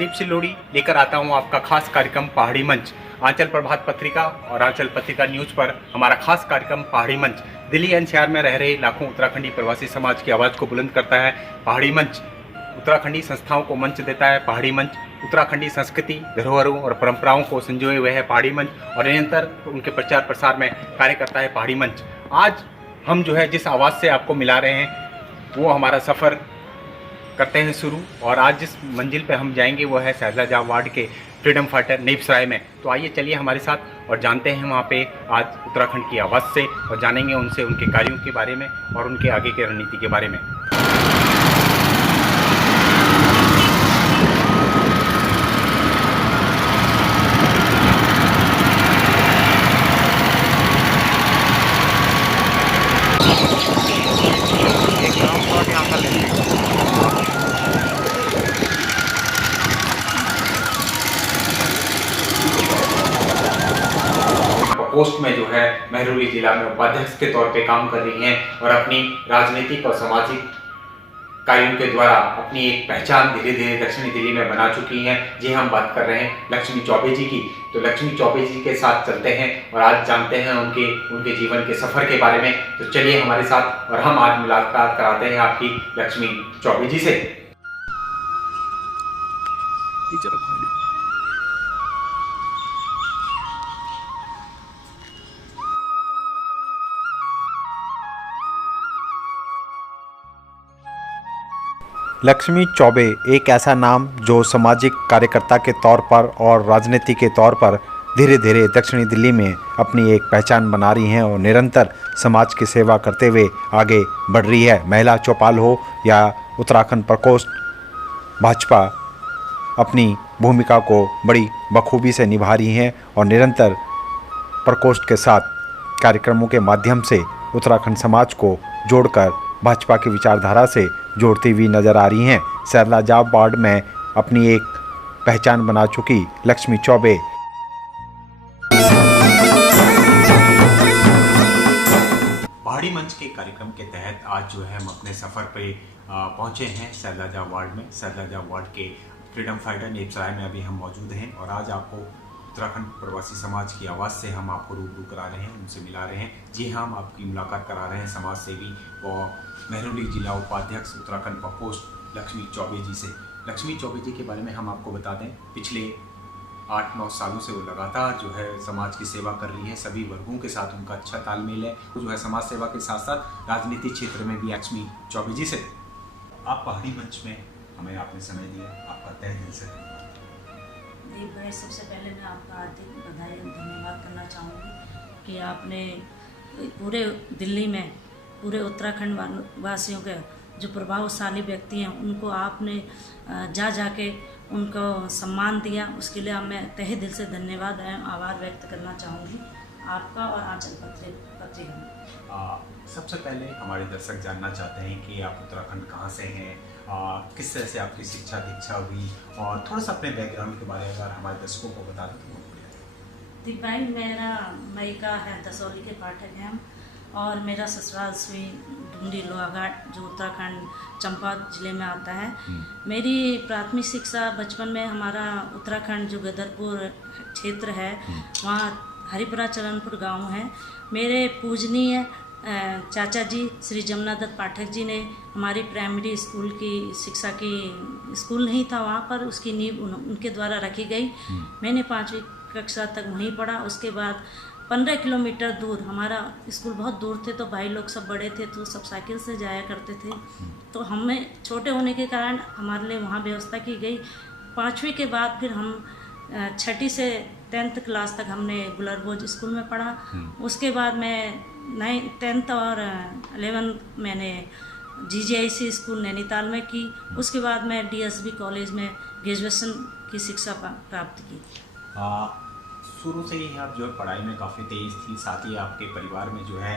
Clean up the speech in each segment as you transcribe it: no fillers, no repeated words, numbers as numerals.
दीप सिल्लोड़ी लेकर आता हूं आपका खास कार्यक्रम पहाड़ी मंच। आंचल प्रभात पत्रिका और आंचल पत्रिका न्यूज़ पर हमारा खास कार्यक्रम पहाड़ी मंच दिल्ली एनसीआर में रह रहे लाखों उत्तराखंडी प्रवासी समाज की आवाज़ को बुलंद करता है। पहाड़ी मंच उत्तराखंडी संस्थाओं को मंच देता है। पहाड़ी मंच उत्तराखंडी संस्कृति, धरोहरों और परंपराओं को संजोए हुए है। पहाड़ी मंच और निरंतर उनके प्रचार प्रसार में कार्य करता है। पहाड़ी मंच आज हम जो है जिस आवाज़ से आपको मिला रहे हैं वो हमारा सफ़र करते हैं शुरू। और आज जिस मंजिल पे हम जाएंगे वो है सैदलाजा वार्ड के फ्रीडम फाइटर नेपसराय में। तो आइए चलिए हमारे साथ और जानते हैं वहाँ पे आज उत्तराखंड की आवाज़ से और जानेंगे उनसे उनके कार्यों के बारे में और उनके आगे की रणनीति के बारे में। पोस्ट में जो है महरौली जिला में उपाध्यक्ष के तौर पे काम कर रही हैं और अपनी राजनीतिक और सामाजिक कार्यों के द्वारा अपनी एक पहचान धीरे धीरे दक्षिणी दिल्ली में बना चुकी हैं। जी हम बात कर रहे हैं लक्ष्मी चौबे जी की। तो लक्ष्मी चौबे जी के साथ चलते हैं और आज जानते हैं उनके जीवन के सफ़र के बारे में। तो चलिए हमारे साथ और हम आज मुलाकात कराते हैं आपकी लक्ष्मी चौबे जी से। लक्ष्मी चौबे एक ऐसा नाम जो सामाजिक कार्यकर्ता के तौर पर और राजनीति के तौर पर धीरे धीरे दक्षिणी दिल्ली में अपनी एक पहचान बना रही हैं और निरंतर समाज की सेवा करते हुए आगे बढ़ रही है। महिला चौपाल हो या उत्तराखंड प्रकोष्ठ, भाजपा अपनी भूमिका को बड़ी बखूबी से निभा रही हैं और निरंतर प्रकोष्ठ के साथ कार्यक्रमों के माध्यम से उत्तराखंड समाज को जोड़कर भाजपा की विचारधारा से जोड़ती हुई नजर आ रही हैं। सैदलाजा वार्ड में अपनी एक पहचान बना चुकी लक्ष्मी चौबे पहाड़ी मंच के कार्यक्रम के तहत आज जो है हम अपने सफ़र पे पहुंचे हैं सैदलाजा वार्ड में। सैदलाजा वार्ड के फ्रीडम फाइटर नेपसराय में अभी हम मौजूद हैं और आज आपको उत्तराखंड प्रवासी समाज की आवाज़ से हम आपको रूबरू करा रहे हैं, उनसे मिला रहे हैं। जी हाँ, हम आपकी मुलाकात करा रहे हैं समाज सेवी व महरौली जिला उपाध्यक्ष उत्तराखंड प्रकोष्ठ लक्ष्मी चौबे जी से। लक्ष्मी चौबे जी के बारे में हम आपको बता दें, पिछले 8-9 सालों से वो लगातार जो है समाज की सेवा कर रही है। सभी वर्गों के साथ उनका अच्छा तालमेल है। जो है समाज सेवा के साथ साथ राजनीतिक क्षेत्र में भी लक्ष्मी चौबे जी से। आप पहाड़ी मंच में हमें आपने समय दिया, आपका तहे दिल से दीप भाई, सबसे पहले मैं आपका हार्दिक बधाई और धन्यवाद करना चाहूँगी कि आपने पूरे दिल्ली में पूरे उत्तराखंड वासियों के जो प्रभावशाली व्यक्ति हैं उनको आपने जाके उनको सम्मान दिया। उसके लिए मैं तहे दिल से धन्यवाद एवं आभार व्यक्त करना चाहूँगी आपका और आंचल पत्रिका। सबसे पहले हमारे दर्शक जानना चाहते हैं कि आप उत्तराखंड कहाँ से हैं, किस तरह से आपकी शिक्षा दीक्षा हुई और थोड़ा सा अपने बैकग्राउंड के बारे में अगर हमारे दर्शकों को बता दें तो बहुत बढ़िया। दिव्यांग मेरा मईका है, दसौली के पाठक हैं हम और मेरा ससुराल श्री ढूंढी लोहाघाट जो उत्तराखंड चंपा जिले में आता है। मेरी प्राथमिक शिक्षा बचपन में हमारा उत्तराखंड जो गदरपुर क्षेत्र है वहाँ हरिपुरा चरणपुर गांव है। मेरे पूजनीय चाचा जी श्री जमुना दत्त पाठक जी ने हमारी प्राइमरी स्कूल की शिक्षा की, स्कूल नहीं था वहाँ पर, उसकी नींव उनके द्वारा रखी गई। मैंने 5वीं कक्षा तक वहीं पढ़ा। उसके बाद 15 किलोमीटर दूर, हमारा स्कूल बहुत दूर थे तो भाई लोग सब बड़े थे तो सब साइकिल से जाया करते थे। तो हमें छोटे होने के कारण हमारे लिए वहाँ व्यवस्था की गई। 5वीं के बाद फिर हम 6ठी से 10th क्लास तक हमने गुलरबोज स्कूल में पढ़ा। उसके बाद मैं 10th और 11th मैंने GGIC स्कूल नैनीताल में की। उसके बाद मैं DSB कॉलेज में ग्रेजुएशन की शिक्षा प्राप्त की। शुरू से ही आप जो है पढ़ाई में काफ़ी तेज़ थी, साथ ही आपके परिवार में जो है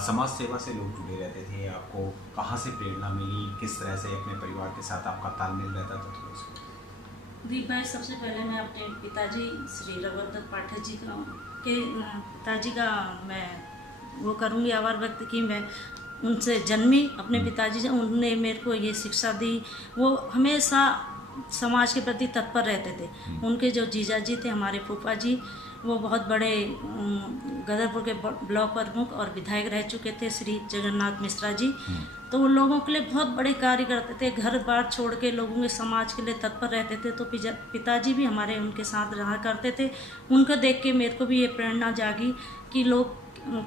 समाज सेवा से लोग जुड़े रहते थे। आपको कहाँ से प्रेरणा मिली, किस तरह से अपने परिवार के साथ आपका तालमेल रहता था? थोड़ा सा दीप भाई, सबसे पहले मैं अपने पिताजी श्री रघुवर दत्त पाठक जी के पिताजी का मैं वो करूँगी आभार व्यक्त की। मैं उनसे जन्मी, अपने पिताजी से, उन्होंने मेरे को ये शिक्षा दी। वो हमेशा समाज के प्रति तत्पर रहते थे। उनके जो जीजा जी थे, हमारे फूफा जी, वो बहुत बड़े गदरपुर के ब्लॉक प्रमुख और विधायक रह चुके थे, श्री जगन्नाथ मिश्रा जी। तो वो लोगों के लिए बहुत बड़े कार्य करते थे, घर बार छोड़ के लोगों के समाज के लिए तत्पर रहते थे। तो पिताजी भी हमारे उनके साथ रहा करते थे। उनको देख के मेरे को भी ये प्रेरणा जागी कि लोग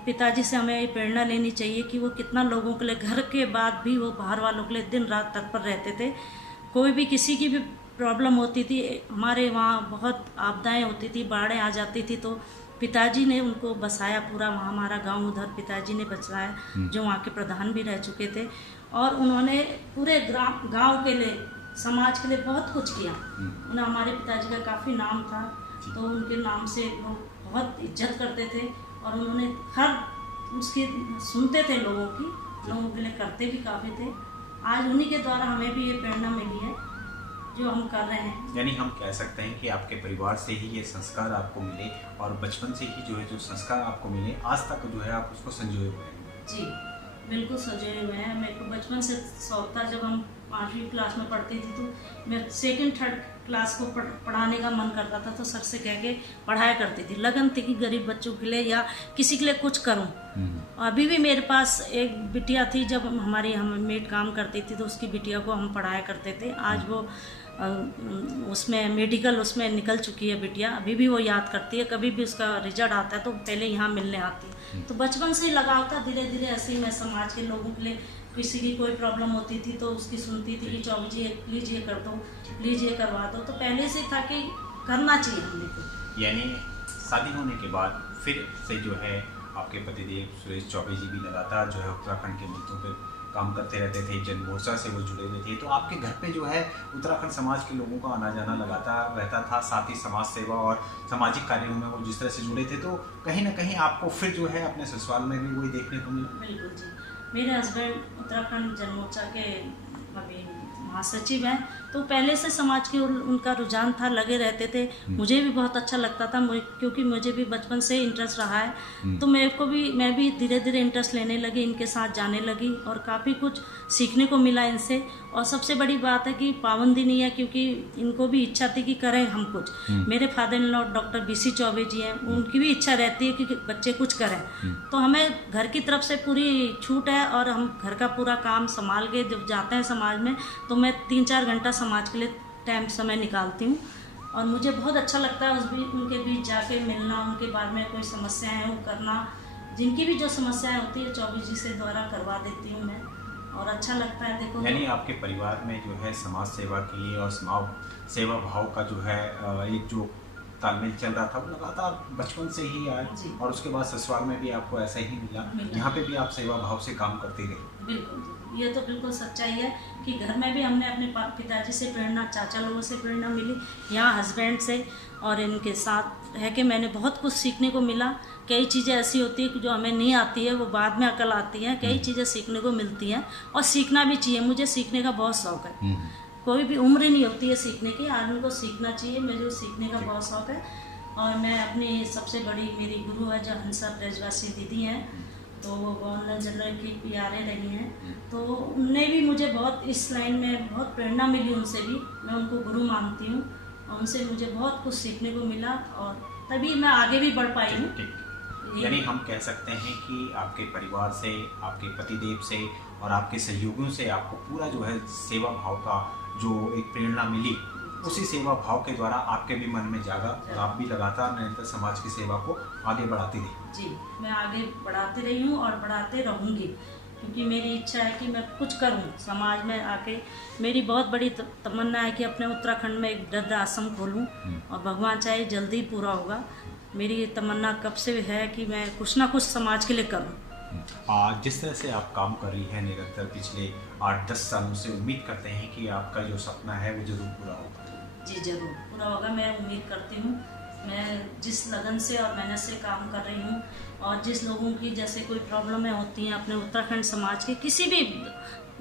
पिताजी से हमें ये प्रेरणा लेनी चाहिए कि वो कितना लोगों के लिए, घर के बाद भी वो बाहर वालों के लिए दिन रात तत्पर रहते थे। कोई भी किसी की भी प्रॉब्लम होती थी, हमारे वहाँ बहुत आपदाएं होती थी, बाढ़ें आ जाती थी, तो पिताजी ने उनको बसाया पूरा। वहाँ हमारा गांव उधर पिताजी ने बचाया, जो वहाँ के प्रधान भी रह चुके थे। और उन्होंने पूरे गांव के लिए, समाज के लिए बहुत कुछ किया। उन्हें, हमारे पिताजी का काफ़ी नाम था, तो उनके नाम से लोग बहुत इज्जत करते थे। और उन्होंने हर उसकी सुनते थे लोगों के लिए करते भी काफ़ी थे। आज उन्हीं के द्वारा हमें भी ये प्रेरणा मिली है जो हम कर रहे हैं। यानी हम कह सकते हैं कि आपके परिवार से ही ये संस्कार आपको मिले और बचपन से ही जो है जो संस्कार आपको मिले, आज तक जो है आप उसको संजोए हुए हैं। जी बिल्कुल सजे हुए हैं। मेरे को बचपन से शौक था। जब हम 5वीं क्लास में पढ़ती थी तो मैं 2nd 3rd क्लास को पढ़ाने का मन करता था, तो सर से कह के पढ़ाया करती थी। लगन थी कि गरीब बच्चों के लिए या किसी के लिए कुछ करूं। अभी भी मेरे पास एक बिटिया थी, जब हम मेड काम करती थी तो उसकी बिटिया को हम पढ़ाया करते थे। आज वो उसमें मेडिकल उसमें निकल चुकी है बिटिया। अभी भी वो याद करती है, कभी भी उसका रिजल्ट आता है तो पहले यहाँ मिलने आती है। तो बचपन से ही लगाव था। धीरे धीरे ऐसे ही मैं समाज के लोगों के लिए, किसी की कोई प्रॉब्लम होती थी तो उसकी सुनती थी कि चौबी जी प्लीज़ ये कर दो, प्लीज़ ये करवा दो। तो पहले से था कि करना चाहिए हमने को। यानी शादी होने के बाद फिर से जो है आपके पतिदेव सुरेश चौबे जी भी लगातार जो है उत्तराखंड के मुद्दों पे काम करते रहते थे, जन मोर्चा से वो जुड़े हुए थे। तो आपके घर पे जो है उत्तराखंड समाज के लोगों का आना जाना लगातार रहता था, साथ ही समाज सेवा और सामाजिक कार्यों में वो जिस तरह से जुड़े थे, तो कहीं ना कहीं आपको फिर जो है अपने ससुराल में भी वही देखने को मिला। बिल्कुल जी। मेरे हस्बैंड उत्तराखंड जन मोर्चा के अभी महासचिव हैं, तो पहले से समाज के उनका रुझान था, लगे रहते थे। मुझे भी बहुत अच्छा लगता था, क्योंकि मुझे भी बचपन से इंटरेस्ट रहा है। तो मैं भी धीरे धीरे इंटरेस्ट लेने लगी, इनके साथ जाने लगी और काफ़ी कुछ सीखने को मिला इनसे। और सबसे बड़ी बात है कि पाबंदी नहीं है, क्योंकि इनको भी इच्छा थी कि करें हम कुछ। मेरे father in law doctor BC Chaubey ji हैं, उनकी भी इच्छा रहती है कि बच्चे कुछ करें। तो हमें घर की तरफ से पूरी छूट है और हम घर का पूरा काम संभाल के जब जाते हैं समाज में, तो मैं 3-4 घंटा समाज के लिए समय निकालती हूँ। और मुझे बहुत अच्छा लगता है उनके बीच जाके मिलना, उनके बारे में कोई समस्याएं हैं वो करना। जिनकी भी जो समस्याएं होती है चौबे जी से द्वारा करवा देती हूँ मैं, और अच्छा लगता है। देखो, यानी आपके परिवार में जो है समाज सेवा के लिए और समाज सेवा भाव का जो है एक जो तालमेल चल रहा था वो लगातार बचपन से ही आया, और उसके बाद ससुराल में भी आपको ऐसा ही मिला। यहाँ पे भी आप सेवा भाव से काम करते रहे। बिल्कुल, ये तो बिल्कुल सच्चाई है कि घर में भी हमने अपने पिताजी से प्रेरणा, चाचा लोगों से प्रेरणा मिली, यहाँ हस्बैंड से, और इनके साथ रह के मैंने बहुत कुछ सीखने को मिला। कई चीज़ें ऐसी होती है कि जो हमें नहीं आती है वो बाद में अकल आती है। कई चीज़ें सीखने को मिलती हैं और सीखना भी चाहिए। मुझे सीखने का बहुत शौक है। कोई भी उम्र नहीं होती है सीखने की, आदमी को सीखना चाहिए। मुझे सीखने का बहुत शौक है। और मैं अपनी सबसे बड़ी मेरी गुरु है जो हंसा ब्रजवासी दीदी हैं, तो वो गवर्नर जनरल की PRA रही हैं, तो उनने भी मुझे बहुत इस लाइन में बहुत प्रेरणा मिली। उनसे भी मैं उनको गुरु मानती हूँ और उनसे मुझे बहुत कुछ सीखने को मिला और तभी मैं आगे भी बढ़ पाई हूँ। यानी हम कह सकते हैं कि आपके परिवार से, आपके पतिदेव से और आपके सहयोगियों से आपको पूरा जो है सेवा भाव का जो एक प्रेरणा मिली, उसी सेवा भाव के द्वारा आपके भी मन में जागा और आप भी लगातार निरंतर समाज की सेवा को आगे बढ़ाती रही। जी, मैं आगे बढ़ाती रही हूँ और बढ़ाते रहूँगी, क्योंकि मेरी इच्छा है कि मैं कुछ करूँ समाज में आके। मेरी बहुत बड़ी तमन्ना है कि अपने उत्तराखंड में एक वृद्ध आश्रम खोलूँ और भगवान चाहे जल्दी पूरा होगा। मेरी तमन्ना कब से है कि मैं कुछ ना कुछ समाज के लिए करूँ। जिस तरह से आप काम कर रही हैं निरंतर पिछले 8-10 सालों से, उम्मीद करते हैं कि आपका जो सपना है वो जरूर पूरा होगा। जी जरूर पूरा होगा, मैं उम्मीद करती हूँ। मैं जिस लगन से और मेहनत से काम कर रही हूँ और जिस लोगों की जैसे कोई प्रॉब्लमें होती हैं अपने उत्तराखंड समाज के, किसी भी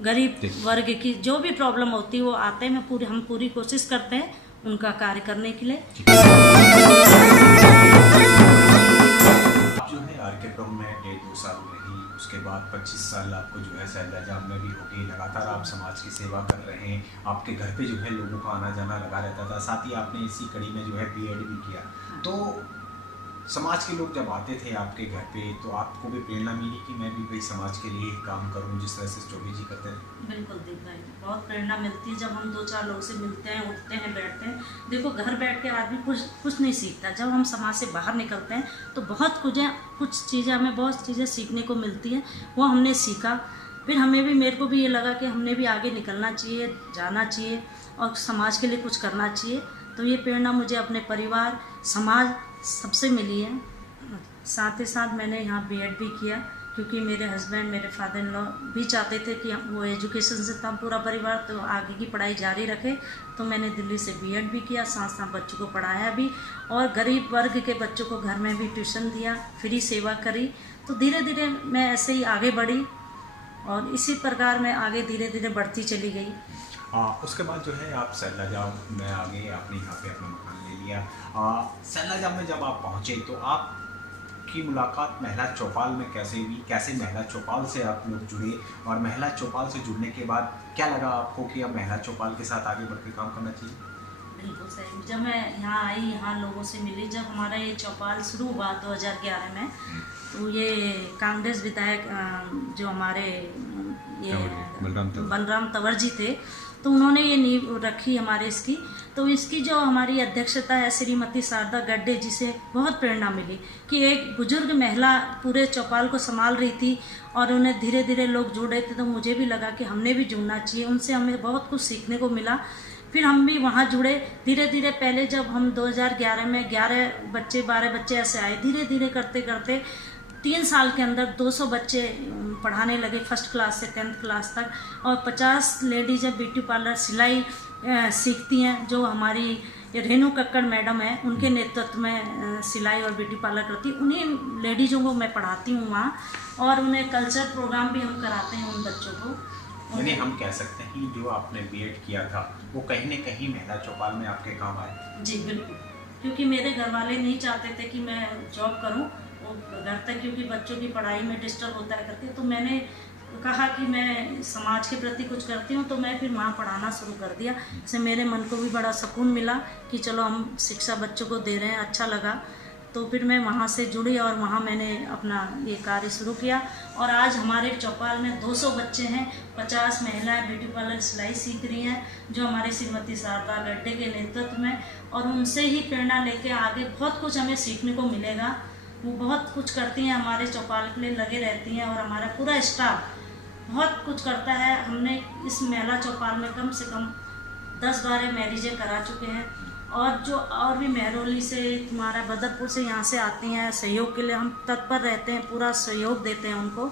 गरीब वर्ग की जो भी प्रॉब्लम होती है वो आते हैं, हम पूरी कोशिश करते हैं उनका कार्य करने के लिए। आप जो है कार्यक्रम में 1.5-2 साल रही, उसके बाद 25 साल आपको जो है सैलजाम में भी हो गई। लगातार आप समाज की सेवा कर रहे हैं, आपके घर पे जो है लोगों का आना जाना लगा रहता था, साथ ही आपने इसी कड़ी में जो है बीएड भी किया। तो समाज के लोग जब आते थे आपके घर पे तो आपको भी प्रेरणा मिली कि मैं भी भाई समाज के लिए काम करूं, जिस तरह से चौबे जी करते थे? बिल्कुल दीप भाई, बहुत प्रेरणा मिलती है जब हम 2-4 लोग से मिलते हैं, उठते हैं, बैठते हैं। देखो, घर बैठ के आदमी कुछ नहीं सीखता, जब हम समाज से बाहर निकलते हैं तो कुछ चीज़ें हमें बहुत चीज़ें सीखने को मिलती हैं, वो हमने सीखा। फिर मेरे को भी ये लगा कि हमने भी आगे निकलना चाहिए, जाना चाहिए और समाज के लिए कुछ करना चाहिए। तो ये प्रेरणा मुझे अपने परिवार, समाज सबसे मिली है। साथ ही साथ मैंने यहाँ बीएड भी किया, क्योंकि मेरे हस्बैंड, मेरे फादर इन लॉ भी चाहते थे कि वो एजुकेशन से था पूरा परिवार, तो आगे की पढ़ाई जारी रखे। तो मैंने दिल्ली से बीएड भी किया, साथ साथ बच्चों को पढ़ाया भी, और गरीब वर्ग के बच्चों को घर में भी ट्यूशन दिया, फ्री सेवा करी। तो धीरे धीरे मैं ऐसे ही आगे बढ़ी और इसी प्रकार मैं आगे धीरे धीरे बढ़ती चली गई। उसके बाद जो है आप सैलजाम में आगे आपने यहाँ पे अपना मकान ले लिया। सैलजाम में जब आप पहुँचे तो आपकी मुलाकात महिला चौपाल में कैसे हुई? कैसे महिला चौपाल से आप लोग जुड़े, और महिला चौपाल से जुड़ने के बाद क्या लगा आपको कि अब महिला चौपाल के साथ आगे बढ़ के काम करना चाहिए? बिल्कुल सही। जब मैं यहाँ आई, यहाँ लोगों से मिली, जब हमारा ये चौपाल शुरू हुआ 2011 में, तो ये कांग्रेस विधायक जो हमारे ये बलराम तंवर जी थे, तो उन्होंने ये नींव रखी हमारे इसकी। तो इसकी जो हमारी अध्यक्षता है श्रीमती शारदा गड्ढे जी से बहुत प्रेरणा मिली कि एक बुजुर्ग महिला पूरे चौपाल को संभाल रही थी और उन्हें धीरे धीरे लोग जुड़ रहे थे। तो मुझे भी लगा कि हमने भी जुड़ना चाहिए, उनसे हमें बहुत कुछ सीखने को मिला। फिर हम भी वहाँ जुड़े धीरे धीरे। पहले जब हम 2011 में 12 बच्चे ऐसे आए, धीरे धीरे करते करते 3 साल के अंदर 200 बच्चे पढ़ाने लगे, फर्स्ट क्लास से 10th क्लास तक। और 50 लेडीज ब्यूटी पार्लर सिलाई सीखती हैं, जो हमारी रेनू कक्कड़ मैडम है, उनके नेतृत्व में सिलाई और ब्यूटी पार्लर करती। उन्हीं लेडीज़ों को मैं पढ़ाती हूँ वहाँ, और उन्हें कल्चर प्रोग्राम भी हम कराते हैं उन बच्चों को। यानी हम कह सकते हैं कि जो आपने बीएड किया था वो कहीं न कहीं महिला चौपाल में आपके काम आए। जी बिल्कुल, क्योंकि मेरे घर वाले नहीं चाहते थे कि मैं जॉब करूं घर तक, क्योंकि बच्चों की पढ़ाई में डिस्टर्ब होता है करके। तो मैंने कहा कि मैं समाज के प्रति कुछ करती हूँ, तो मैं फिर वहाँ पढ़ाना शुरू कर दिया। इससे मेरे मन को भी बड़ा सुकून मिला कि चलो हम शिक्षा बच्चों को दे रहे हैं, अच्छा लगा। तो फिर मैं वहाँ से जुड़ी और वहाँ मैंने अपना ये कार्य शुरू किया। और आज हमारे चौपाल में 200 बच्चे हैं, 50 महिलाएं ब्यूटी पार्लर सिलाई सीख रही हैं, जो हमारे श्रीमती शारदा गड्ढे के नेतृत्व में। और उनसे ही प्रेरणा लेके आगे बहुत कुछ हमें सीखने को मिलेगा। वो बहुत कुछ करती हैं, हमारे चौपाल के लिए लगे रहती हैं, और हमारा पूरा स्टाफ बहुत कुछ करता है। हमने इस महिला चौपाल में कम से कम 10-12 मैरिजें करा चुके हैं। और भी महरौली से, हमारा बदरपुर से यहाँ से आती हैं सहयोग के लिए, हम तत्पर रहते हैं, पूरा सहयोग देते हैं उनको।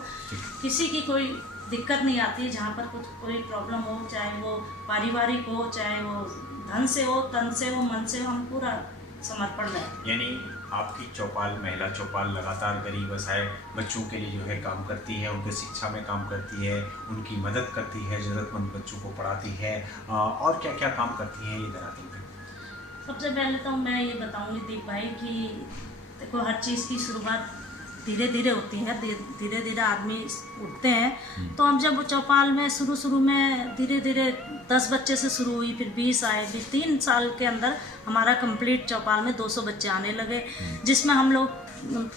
किसी की कोई दिक्कत नहीं आती, जहाँ पर कोई प्रॉब्लम हो, चाहे वो पारिवारिक हो, चाहे वो धन से हो, तन से हो, मन से हो, हम पूरा समर्पण में। यानी आपकी चौपाल, महिला चौपाल लगातार गरीब असहाय बच्चों के लिए जो है काम करती है, उनके शिक्षा में काम करती है, उनकी मदद करती है, ज़रूरतमंद बच्चों को पढ़ाती है, और क्या क्या काम करती है ये बताती हैं? सबसे पहले तो मैं ये बताऊंगी दीप भाई कि देखो, हर चीज़ की शुरुआत धीरे धीरे होती है, धीरे धीरे आदमी उठते हैं। तो अब जब चौपाल में शुरू में धीरे धीरे 10 बच्चे से शुरू हुई, फिर 20 आए, फिर 3 साल के अंदर हमारा कंप्लीट चौपाल में 200 बच्चे आने लगे, जिसमें हम लोग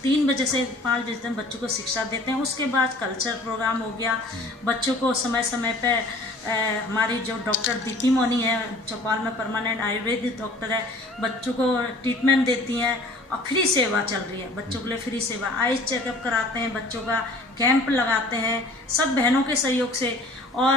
3 बजे से 5 बजे तक बच्चों को शिक्षा देते हैं। उसके बाद कल्चर प्रोग्राम हो गया, बच्चों को समय समय पे हमारी जो डॉक्टर दीपी मोनी है, चौपाल में परमानेंट आयुर्वेदिक डॉक्टर है, बच्चों को ट्रीटमेंट देती हैं। और फ्री सेवा चल रही है बच्चों के लिए, फ्री सेवा, आइज चेकअप कराते हैं, बच्चों का कैंप लगाते हैं, सब बहनों के सहयोग से। और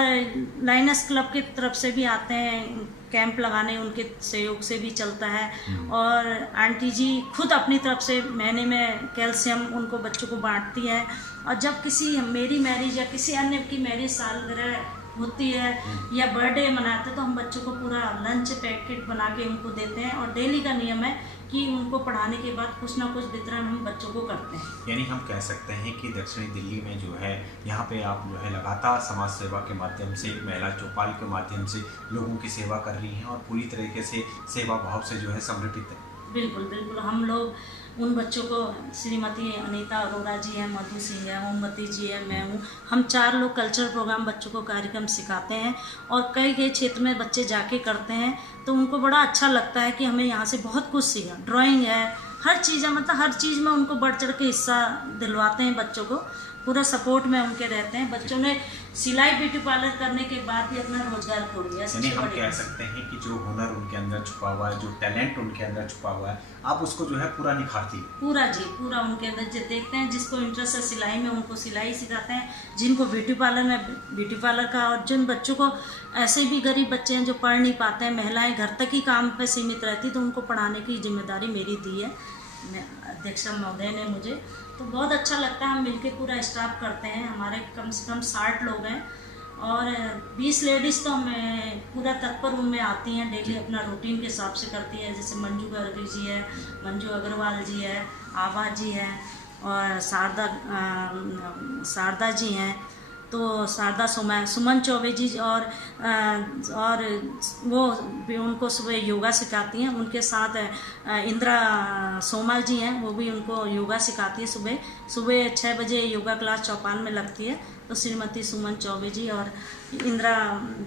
लाइनस क्लब की तरफ से भी आते हैं कैंप लगाने, उनके सहयोग से भी चलता है। और आंटी जी खुद अपनी तरफ से महीने में कैल्शियम उनको बच्चों को बांटती है। और जब किसी मेरी मैरिज या किसी अन्य की मैरिज सालगिरह होती है या बर्थडे मनाते हैं, तो हम बच्चों को पूरा लंच पैकेट बना के उनको देते हैं। और डेली का नियम है कि उनको पढ़ाने के बाद कुछ ना कुछ वितरण हम बच्चों को करते हैं। यानी हम कह सकते हैं कि दक्षिणी दिल्ली में जो है, यहाँ पे आप जो है लगातार समाज सेवा के माध्यम से, महिला चौपाल के माध्यम से लोगों की सेवा कर रही हैं, और पूरी तरीके से सेवा भाव से जो है समर्पित है। बिल्कुल बिल्कुल, हम लोग उन बच्चों को श्रीमती अनीता अरोड़ा जी हैं, मधु सिंह है, ओमवती जी है, मैं हूँ, हम 4 लोग कल्चरल प्रोग्राम बच्चों को कार्यक्रम सिखाते हैं और कई कई क्षेत्र में बच्चे जाके करते हैं तो उनको बड़ा अच्छा लगता है कि हमें यहाँ से बहुत कुछ सीखा। ड्राइंग है, हर चीज़ है, मतलब हर चीज़ में उनको बढ़ चढ़ के हिस्सा दिलवाते हैं बच्चों को, पूरा सपोर्ट में उनके रहते हैं। बच्चों ने सिलाई ब्यूटी पार्लर करने के बाद भी अपना रोजगार खोल लिया। यानी हम कह सकते हैं कि जो हुनर उनके अंदर छुपा हुआ है, जो टैलेंट उनके अंदर छुपा हुआ है, आप उसको जो है पूरा निखारती है। पूरा जी, पूरा उनके अंदर जो देखते हैं, जिसको इंटरेस्ट है सिलाई में उनको सिलाई सिखाते हैं, जिनको ब्यूटी पार्लर में ब्यूटी पार्लर का, और जिन बच्चों को ऐसे भी गरीब बच्चे हैं जो पढ़ नहीं पाते हैं, महिलाएं घर तक ही काम पे सीमित रहती, तो उनको पढ़ाने की जिम्मेदारी मेरी दी है अध्यक्षा महोदय ने मुझे। तो बहुत अच्छा लगता है, हम मिलके पूरा स्टाफ करते हैं, हमारे कम से कम 60 लोग हैं और 20 लेडीज़ तो हमें पूरा तत्पर उनमें आती हैं, डेली अपना रूटीन के हिसाब से करती है। जैसे मंजू गर्गी जी है, मंजू अग्रवाल जी है, आभा जी है और शारदा जी हैं, तो शारदा सुमन चौबे जी और वो भी उनको सुबह योगा सिखाती हैं। उनके साथ इंदिरा सोमाल जी हैं, वो भी उनको योगा सिखाती है। सुबह 6 बजे योगा क्लास चौपाल में लगती है, तो श्रीमती सुमन चौबे जी और इंदिरा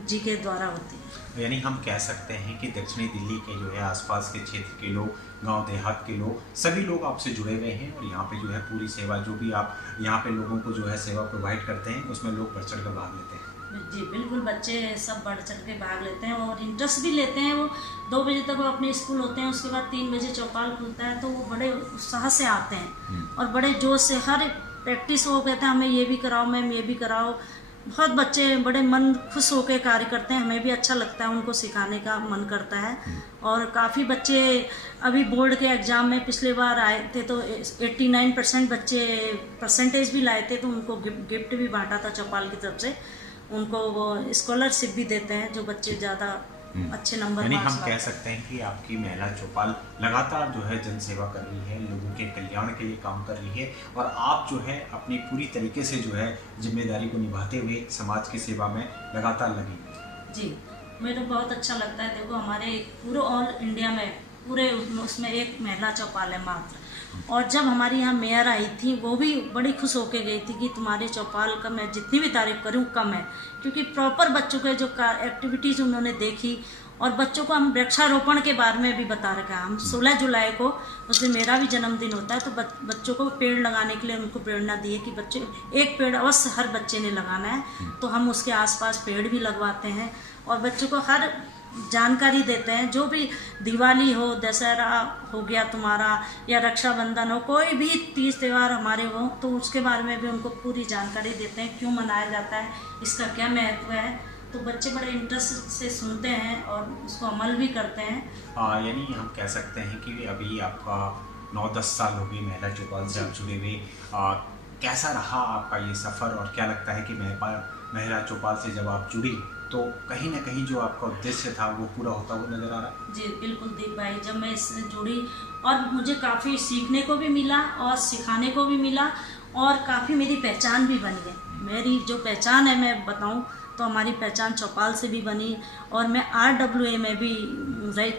जी के द्वारा होती है। यानी हम कह सकते हैं कि दक्षिणी दिल्ली के जो है आसपास के क्षेत्र के लोग, गांव देहात के लोग, सभी लोग आपसे जुड़े हुए हैं और यहाँ पे जो है पूरी सेवा, जो भी आप यहाँ पे लोगों को जो है सेवा प्रोवाइड करते हैं, उसमें लोग बढ़ चढ़ कर भाग लेते हैं। जी बिल्कुल, बच्चे सब बढ़ चढ़ के भाग लेते हैं और इंटरेस्ट भी लेते हैं। वो 2 बजे तक वो अपने स्कूल होते हैं, उसके बाद 3 बजे चौपाल खुलता है, तो वो बड़े उत्साह से आते हैं और बड़े जोश से हर प्रैक्टिस वो कहते हैं हमें ये भी कराओ मैम, ये भी कराओ। बहुत बच्चे बड़े मन खुश होकर कार्य करते हैं, हमें भी अच्छा लगता है, उनको सिखाने का मन करता है। और काफ़ी बच्चे अभी बोर्ड के एग्ज़ाम में पिछले बार आए थे तो 89% बच्चे परसेंटेज भी लाए थे, तो उनको गिफ्ट भी बांटा था चौपाल की तरफ से। उनको वो स्कॉलरशिप भी देते हैं जो बच्चे ज़्यादा अच्छे नंबर। यानी हम कह सकते हैं कि आपकी महिला चौपाल लगातार जो है जन सेवा कर रही है, लोगों के कल्याण के लिए काम कर रही है और आप जो है अपनी पूरी तरीके से जो है जिम्मेदारी को निभाते हुए समाज की सेवा में लगातार लगी। जी, मुझे तो बहुत अच्छा लगता है। देखो हमारे पूरे ऑल इंडिया में पूरे उसमें एक महिला चौपाल है मात्र, और जब हमारी यहाँ मेयर आई थी वो भी बड़ी खुश होके गई थी कि तुम्हारे चौपाल का मैं जितनी भी तारीफ़ करूँ कम है, क्योंकि प्रॉपर बच्चों के जो एक्टिविटीज़ उन्होंने देखी और बच्चों को हम वृक्षारोपण के बारे में भी बता रखा है। हम 16 जुलाई को, उस दिन मेरा भी जन्मदिन होता है, तो बच्चों को पेड़ लगाने के लिए उनको प्रेरणा दी है कि बच्चे एक पेड़ अवश्य हर बच्चे ने लगाना है, तो हम उसके आसपास पेड़ भी लगवाते हैं और बच्चों को हर जानकारी देते हैं। जो भी दिवाली हो, दशहरा हो गया तुम्हारा, या रक्षाबंधन हो, कोई भी तीज त्यौहार हमारे हो, तो उसके बारे में भी उनको पूरी जानकारी देते हैं, क्यों मनाया जाता है, इसका क्या महत्व है। तो बच्चे बड़े इंटरेस्ट से सुनते हैं और उसको अमल भी करते हैं। यानी हम कह सकते हैं कि अभी आपका 9-10 साल हो गई महिला चौपाल से आप जुड़े हुए। कैसा रहा आपका ये सफ़र और क्या लगता है कि महिला चौपाल से जब आप जुड़ी तो कहीं ना कहीं जो आपका उद्देश्य था वो पूरा होता हुआ नज़र आ रहा? जी बिल्कुल दीप भाई, जब मैं इससे जुड़ी और मुझे काफ़ी सीखने को भी मिला और सिखाने को भी मिला और काफ़ी मेरी पहचान भी बनी है। मेरी जो पहचान है मैं बताऊं तो हमारी पहचान चौपाल से भी बनी और मैं RWA में भी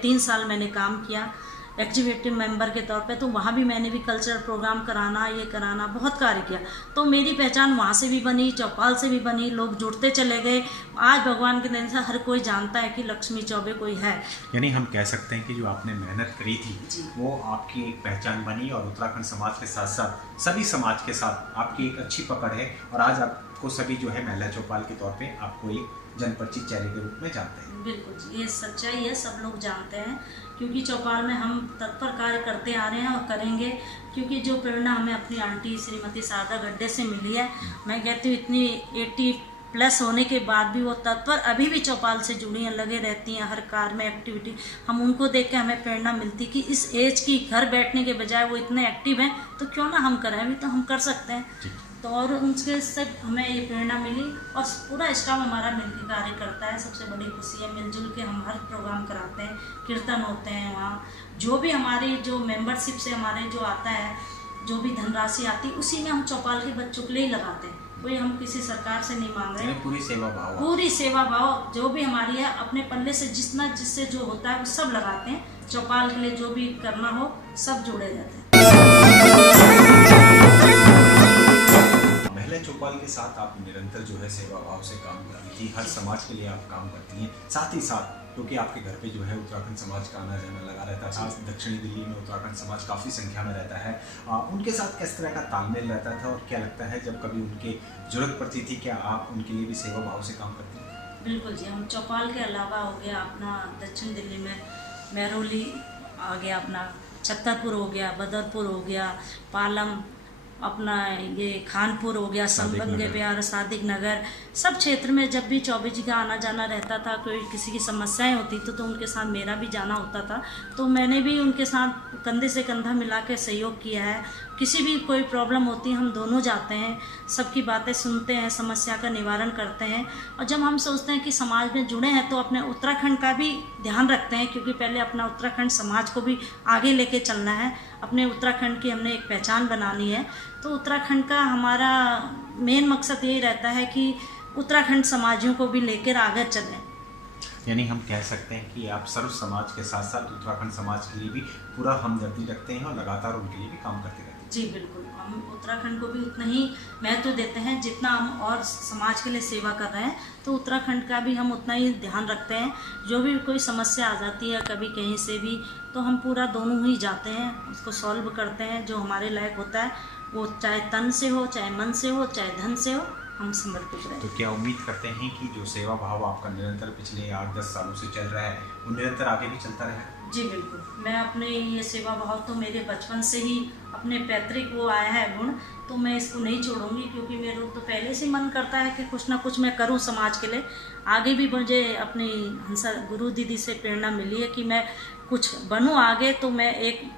3 साल मैंने काम किया एग्जीक्यूटिव मेंबर के तौर पे, तो वहाँ भी मैंने भी कल्चरल प्रोग्राम कराना, ये कराना, बहुत कार्य किया। तो मेरी पहचान वहाँ से भी बनी, चौपाल से भी बनी, लोग जुड़ते चले गए। आज भगवान के दिन से हर कोई जानता है कि लक्ष्मी चौबे कोई है। यानी हम कह सकते हैं कि जो आपने मेहनत करी थी वो आपकी एक पहचान बनी और उत्तराखंड समाज के साथ साथ सभी समाज के साथ आपकी एक अच्छी पकड़ है और आज आपको सभी जो है महिला चौपाल के तौर पे आपको एक जनपरिचित चेहरे के रूप में जानते हैं। बिल्कुल जी, ये सच्चाई है, सब लोग जानते हैं, क्योंकि चौपाल में हम तत्पर कार्य करते आ रहे हैं और करेंगे, क्योंकि जो प्रेरणा हमें अपनी आंटी श्रीमती शारदा गड्ढे से मिली है, मैं कहती हूँ इतनी 80+ होने के बाद भी वो तत्पर अभी भी चौपाल से जुड़ी हैं, लगे रहती हैं हर कार्य में, एक्टिविटी। हम उनको देख के हमें प्रेरणा मिलती कि इस एज की घर बैठने के बजाय वो इतने एक्टिव हैं, तो क्यों ना हम करें, अभी तो हम कर सकते हैं। तो और उनके से हमें ये प्रेरणा मिली और पूरा स्टाफ हमारा मिलकर कार्य करता है। सबसे बड़ी खुशी है, मिलजुल के हम हर प्रोग्राम कराते हैं, कीर्तन होते हैं वहाँ, जो भी हमारी जो मेंबरशिप से हमारे जो आता है, जो भी धनराशि आती है, उसी में हम चौपाल के बच्चों के लिए ही लगाते हैं। कोई हम किसी सरकार से नहीं मांग रहे हैं, पूरी सेवा भाव, पूरी सेवा भाव जो भी हमारी है, अपने पल्ले से जिससे जो होता है वो सब लगाते हैं। चौपाल के लिए जो भी करना हो सब जुड़े रहते हैं। साथ आप निरंतर जो है सेवा भाव से काम कर रही थी, हर समाज के लिए आप काम करती हैं। साथ ही साथ क्योंकि आपके घर पे जो है उत्तराखंड समाज का आना जाना लगा रहता था, दक्षिणी दिल्ली में उत्तराखंड समाज काफ़ी संख्या में रहता है, उनके साथ किस तरह का तालमेल रहता था और क्या लगता है जब कभी उनकी ज़रूरत पड़ती थी क्या आप उनके लिए भी सेवा भाव से काम करती हैं? बिल्कुल जी, हम चौपाल के अलावा हो गया अपना दक्षिण दिल्ली में महरौली आ गया, अपना छतरपुर हो गया, बदरपुर हो गया, पालम, अपना ये खानपुर हो गया, संबंग बिहार, सादिक नगर, सब क्षेत्र में जब भी चौबे जी का आना जाना रहता था, कोई किसी की समस्याएं होती तो उनके साथ मेरा भी जाना होता था। तो मैंने भी उनके साथ कंधे से कंधा मिला के सहयोग किया है। किसी भी कोई प्रॉब्लम होती है हम दोनों जाते हैं, सबकी बातें सुनते हैं, समस्या का निवारण करते हैं। और जब हम सोचते हैं कि समाज में जुड़े हैं तो अपने उत्तराखंड का भी ध्यान रखते हैं, क्योंकि पहले अपना उत्तराखंड समाज को भी आगे लेके चलना है। अपने उत्तराखंड की हमने एक पहचान बनानी है। तो उत्तराखंड का हमारा मेन मकसद यही रहता है कि उत्तराखंड समाजियों को भी लेकर आगे चलें। यानी हम कह सकते हैं कि आप सर्व समाज के साथ साथ उत्तराखंड समाज के लिए भी पूरा हमदर्दी रखते हैं और लगातार उनके लिए भी काम करते रहते हैं। जी बिल्कुल, हम उत्तराखंड को भी उतना ही महत्व देते हैं जितना हम और समाज के लिए सेवा कर रहे हैं। तो उत्तराखंड का भी हम उतना ही ध्यान रखते हैं। जो भी कोई समस्या आ जाती है कभी कहीं से भी, तो हम पूरा दोनों ही जाते हैं, उसको सॉल्व करते हैं। जो हमारे लायक होता है, वो चाहे तन से हो, चाहे मन से हो, चाहे धन से हो, हम समर्पित रहें। तो क्या उम्मीद करते हैं कि जो सेवा भाव आपका निरंतर पिछले 8-10 सालों से चल रहा है वो निरंतर आगे भी चलता रहे? जी बिल्कुल, मैं अपने ये सेवा भाव तो मेरे बचपन से ही अपने पैतृक वो आया है गुण, तो मैं इसको नहीं छोड़ूंगी। क्योंकि मेरे तो पहले से मन करता है कि कुछ ना कुछ मैं करूं समाज के लिए। आगे भी मुझे अपनी हंसा गुरु दीदी से प्रेरणा मिली है कि मैं कुछ बनूं आगे। तो मैं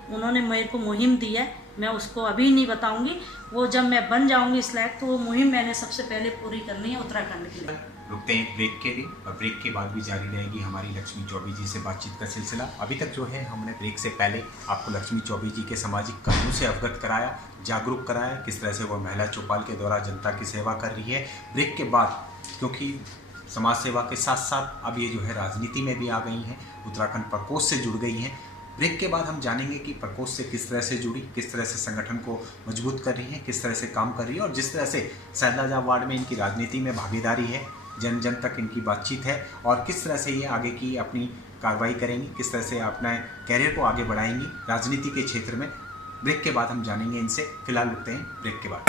उन्होंने मेरे को मुहिम दी है, मैं उसको अभी नहीं बताऊंगी, वो जब मैं बन जाऊंगी इस लायक तो वो मुहिम मैंने सबसे पहले पूरी करनी है उत्तराखंड के लिए। रुकते हैं ब्रेक के लिए और ब्रेक के बाद भी जारी रहेगी हमारी लक्ष्मी चौबे जी से बातचीत का सिलसिला। अभी तक जो है हमने ब्रेक से पहले आपको लक्ष्मी चौबे जी के सामाजिक कार्यों से अवगत कराया, जागरूक कराया, किस तरह से वो महिला चौपाल के द्वारा जनता की सेवा कर रही है। ब्रेक के बाद क्योंकि समाज सेवा के साथ साथ अब ये जो है राजनीति में भी आ गई हैं, उत्तराखंड प्रकोष्ठ से जुड़ गई हैं। ब्रेक के बाद हम जानेंगे कि प्रकोष्ठ से किस तरह से जुड़ी, किस तरह से संगठन को मजबूत कर रही है, किस तरह से काम कर रही है और जिस तरह से सैदलाजा वार्ड में इनकी राजनीति में भागीदारी है, जन जन तक इनकी बातचीत है और किस तरह से ये आगे की अपनी कार्रवाई करेंगी, किस तरह से अपना कैरियर को आगे बढ़ाएंगी राजनीति के क्षेत्र में। ब्रेक के बाद हम जानेंगे इनसे। फिलहाल रुकते हैं ब्रेक के बाद।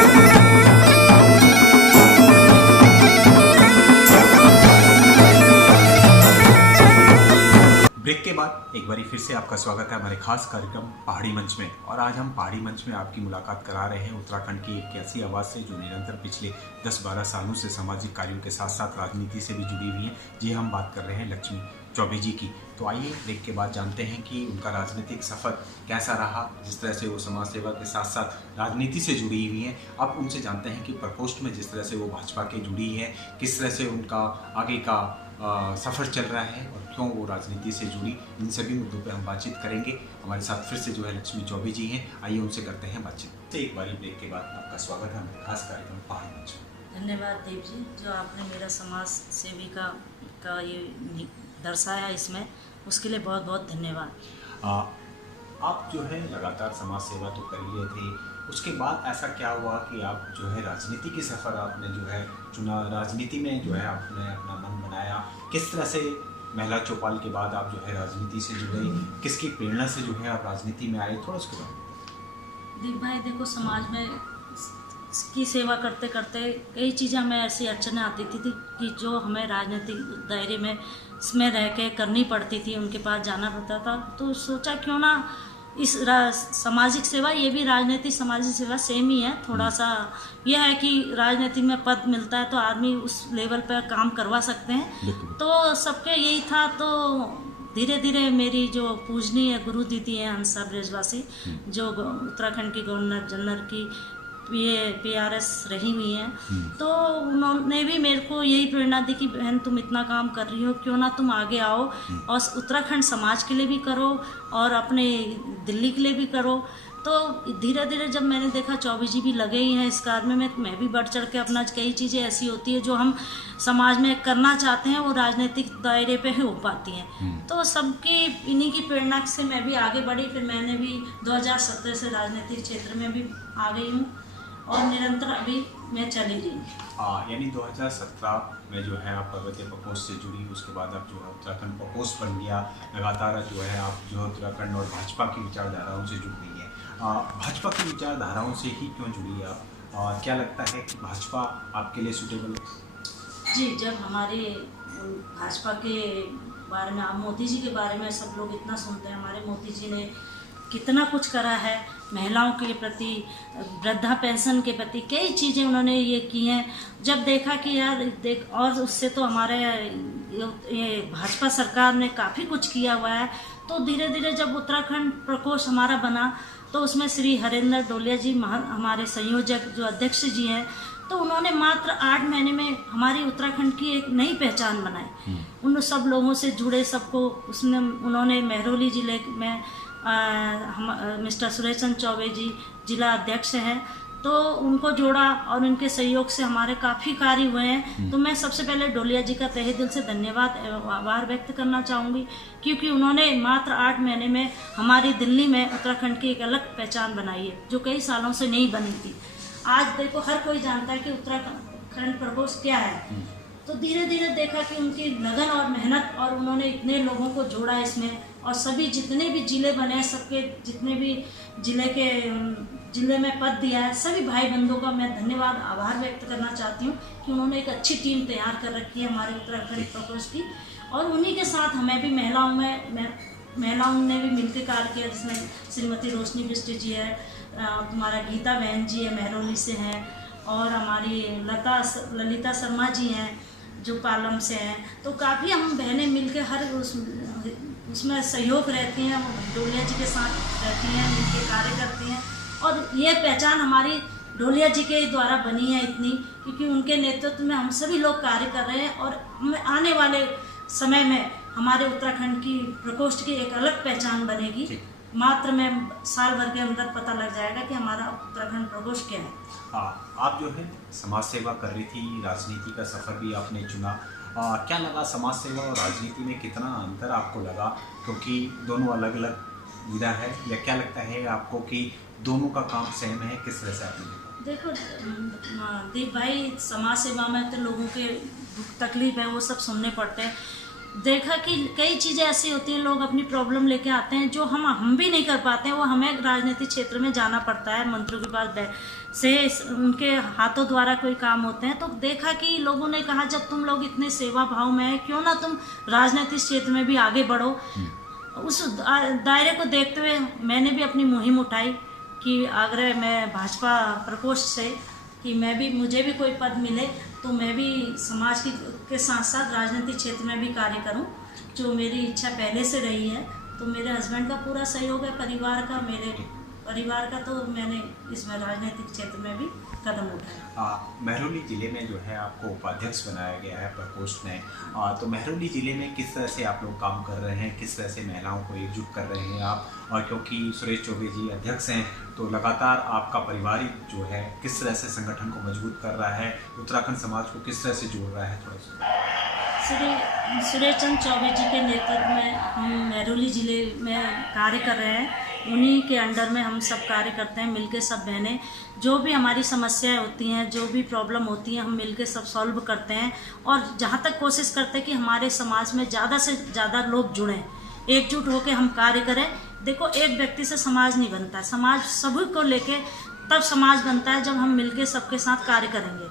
ब्रेक के बाद एक बार फिर से आपका स्वागत है हमारे खास कार्यक्रम पहाड़ी मंच में। और आज हम पहाड़ी मंच में आपकी मुलाकात करा रहे हैं उत्तराखंड की एक ऐसी आवाज़ से जो निरंतर पिछले 10-12 सालों से सामाजिक कार्यों के साथ साथ राजनीति से भी जुड़ी हुई हैं। जी हम बात कर रहे हैं लक्ष्मी चौबे जी की। तो आइए ब्रेक के बाद जानते हैं कि उनका राजनीतिक सफ़र कैसा रहा, जिस तरह से वो समाज सेवा के साथ साथ राजनीति से जुड़ी हुई हैं। अब उनसे जानते हैं कि प्रकोष्ठ में जिस तरह से वो भाजपा के जुड़ी है, किस तरह से उनका आगे का सफ़र चल रहा है और क्यों वो राजनीति से जुड़ी, इन सभी मुद्दों पे हम बातचीत करेंगे। हमारे साथ फिर से जो है लक्ष्मी चौबे जी हैं, आइए उनसे करते हैं बातचीत। तो एक बारी ब्रेक के बाद आपका स्वागत है हमारे खास कार्यक्रम पहाड़ी मंच में। धन्यवाद देव जी, जो आपने मेरा समाज सेविका का ये दर्शाया इसमें, उसके लिए बहुत बहुत धन्यवाद। आप जो है लगातार समाज सेवा तो कर लिए थे, उसके बाद ऐसा क्या हुआ कि आप जो है राजनीति की सफ़र आपने जो है चुना, राजनीति में जो है आपने अपना मन बनाया। किस तरह से महिला चौपाल के बाद आप जो है राजनीति से जुड़े, किसकी प्रेरणा से जो है आप राजनीति में आए, थोड़ा उसके बाद। दीप भाई देखो, समाज में की सेवा करते करते कई चीज़ें हमें ऐसी अड़चनें आती थी कि जो हमें राजनीतिक दायरे में इसमें रह के करनी पड़ती थी, उनके पास जाना पड़ता था। तो सोचा क्यों ना इस सामाजिक सेवा, ये भी राजनीतिक सामाजिक सेवा सेम ही है। थोड़ा सा यह है कि राजनीति में पद मिलता है तो आदमी उस लेवल पर काम करवा सकते हैं, तो सबके यही था। तो धीरे धीरे मेरी जो पूजनीय गुरु दीदी हैं हंसा ब्रजवासी, जो उत्तराखंड की गवर्नर जनरल की PRS रही हुई हैं, तो उन्होंने भी मेरे को यही प्रेरणा दी कि बहन तुम इतना काम कर रही हो, क्यों ना तुम आगे आओ और उत्तराखंड समाज के लिए भी करो और अपने दिल्ली के लिए भी करो। तो धीरे धीरे जब मैंने देखा चौबे जी भी लगे ही हैं इस कार्य में, मैं भी बढ़ चढ़ के अपना कई चीज़ें ऐसी होती है जो हम समाज में करना चाहते हैं वो राजनीतिक दायरे पे ही हो पाती हैं। तो सबकी इन्हीं की प्रेरणा से मैं भी आगे बढ़ी। फिर मैंने भी 2017 से राजनीतिक क्षेत्र में भी आ गई हूँ और निरंतर अभी मैं चली रही हूँ। यानी 2017 में जो है आप पर्वतीय प्रकोष्ठ से जुड़ी, उसके बाद आप जो है उत्तराखंड प्रकोष्ठ बन गया, लगातार जो है आप जो उत्तराखंड और भाजपा की विचारधाराओं से जुड़ रही हैं। भाजपा की विचारधाराओं से ही क्यों जुड़ी आप? क्या लगता है कि भाजपा आपके लिए सूटेबल है? जी, जब हमारे भाजपा के बारे में, आप मोदी जी के बारे में सब लोग इतना सुनते हैं, हमारे मोदी जी ने कितना कुछ करा है महिलाओं के प्रति, वृद्धा पेंशन के प्रति, कई चीज़ें उन्होंने ये की हैं। जब देखा कि यार देख, और उससे तो हमारे ये भाजपा सरकार ने काफ़ी कुछ किया हुआ है, तो धीरे धीरे जब उत्तराखंड प्रकोष्ठ हमारा बना तो उसमें श्री हरेंद्र डोलिया जी हमारे संयोजक जो अध्यक्ष जी हैं, तो उन्होंने मात्र 8 महीने में हमारी उत्तराखंड की एक नई पहचान बनाई। उन सब लोगों से जुड़े सबको उन्होंने महरौली जिले में मिस्टर सुरेश चंद्र चौबे जी जिला अध्यक्ष हैं, तो उनको जोड़ा और उनके सहयोग से हमारे काफ़ी कार्य हुए हैं। तो मैं सबसे पहले डोलिया जी का तहे दिल से धन्यवाद एवं आभार व्यक्त करना चाहूँगी, क्योंकि उन्होंने मात्र 8 महीने में हमारी दिल्ली में उत्तराखंड की एक अलग पहचान बनाई है, जो कई सालों से नहीं बनी थी। आज देखो हर कोई जानता है कि उत्तराखंड प्रकोष्ठ क्या है। तो धीरे धीरे देखा कि उनकी लगन और मेहनत, और उन्होंने इतने लोगों को जोड़ा इसमें, और सभी जितने भी ज़िले बने हैं, सबके जितने भी ज़िले में पद दिया है, सभी भाई बंधुओं का मैं धन्यवाद आभार व्यक्त करना चाहती हूँ कि उन्होंने एक अच्छी टीम तैयार कर रखी है हमारे उत्तराखंड प्रकोष्ठ की। और उन्हीं के साथ हमें भी महिलाओं ने भी मिलकर कार्य किया, जिसमें श्रीमती रोशनी बिष्ट जी है, तुम्हारा गीता बहन जी है महरौली से हैं, और हमारी ललिता शर्मा जी हैं जो पालम से हैं। तो काफ़ी हम बहनें मिलकर हर उसमें सहयोग रहती हैं, डोलिया जी के साथ रहती हैं, मिलकर कार्य करती हैं। और ये पहचान हमारी डोलिया जी के द्वारा बनी है इतनी, क्योंकि उनके नेतृत्व में हम सभी लोग कार्य कर रहे हैं। और आने वाले समय में हमारे उत्तराखंड की प्रकोष्ठ की एक अलग पहचान बनेगी। मात्र में साल भर के अंदर पता लग जाएगा कि हमारा उत्तराखंड प्रकोष्ठ क्या है। आप जो है समाज सेवा कर रही थी, राजनीति का सफ़र भी आपने चुना। क्या लगा समाज सेवा और राजनीति में कितना अंतर आपको लगा, क्योंकि दोनों अलग अलग विधा है, या क्या लगता है आपको कि दोनों का काम सेम है? किस तरह से आपने देखो दीप भाई, समाज सेवा में तो लोगों के दुख तकलीफ है वो सब सुनने पड़ते हैं। देखा कि कई चीज़ें ऐसी होती हैं, लोग अपनी प्रॉब्लम लेके आते हैं जो हम भी नहीं कर पाते हैं, वो हमें राजनीतिक क्षेत्र में जाना पड़ता है, मंत्रियों के पास से उनके हाथों द्वारा कोई काम होते हैं। तो देखा कि लोगों ने कहा जब तुम लोग इतने सेवा भाव में है, क्यों ना तुम राजनीतिक क्षेत्र में भी आगे बढ़ो। उस दायरे को देखते हुए मैंने भी अपनी मुहिम उठाई कि आग्रह मैं भाजपा प्रकोष्ठ से कि मुझे भी कोई पद मिले तो मैं भी समाज के साथ साथ राजनीतिक क्षेत्र में भी कार्य करूं, जो मेरी इच्छा पहले से रही है। तो मेरे हस्बैंड का पूरा सहयोग है, मेरे परिवार का, तो मैंने इसमें राजनीतिक क्षेत्र में भी कदम उठाया। महरौली ज़िले में जो है आपको उपाध्यक्ष बनाया गया है प्रकोष्ठ ने। तो महरौली ज़िले में किस तरह से आप लोग काम कर रहे हैं, किस तरह से महिलाओं को एकजुट कर रहे हैं आप? और क्योंकि सुरेश चौबे जी अध्यक्ष हैं, तो लगातार आपका परिवार जो है किस तरह से संगठन को मजबूत कर रहा है, उत्तराखंड समाज को किस तरह से जोड़ रहा है? थोड़ा सा सुरेश चंद्र चौबे जी के नेतृत्व में हम महरौली ज़िले में कार्य कर रहे हैं। उन्हीं के अंडर में हम सब कार्य करते हैं, मिलके सब बहनें, जो भी हमारी समस्याएं होती हैं, जो भी प्रॉब्लम होती है, हम मिलके सब सॉल्व करते हैं। और जहाँ तक कोशिश करते हैं कि हमारे समाज में ज़्यादा से ज़्यादा लोग जुड़ें, एकजुट होकर हम कार्य करें। देखो, एक व्यक्ति से समाज नहीं बनता, समाज सभी को लेके तब समाज बनता है जब हम मिलके सबके साथ कार्य करेंगे।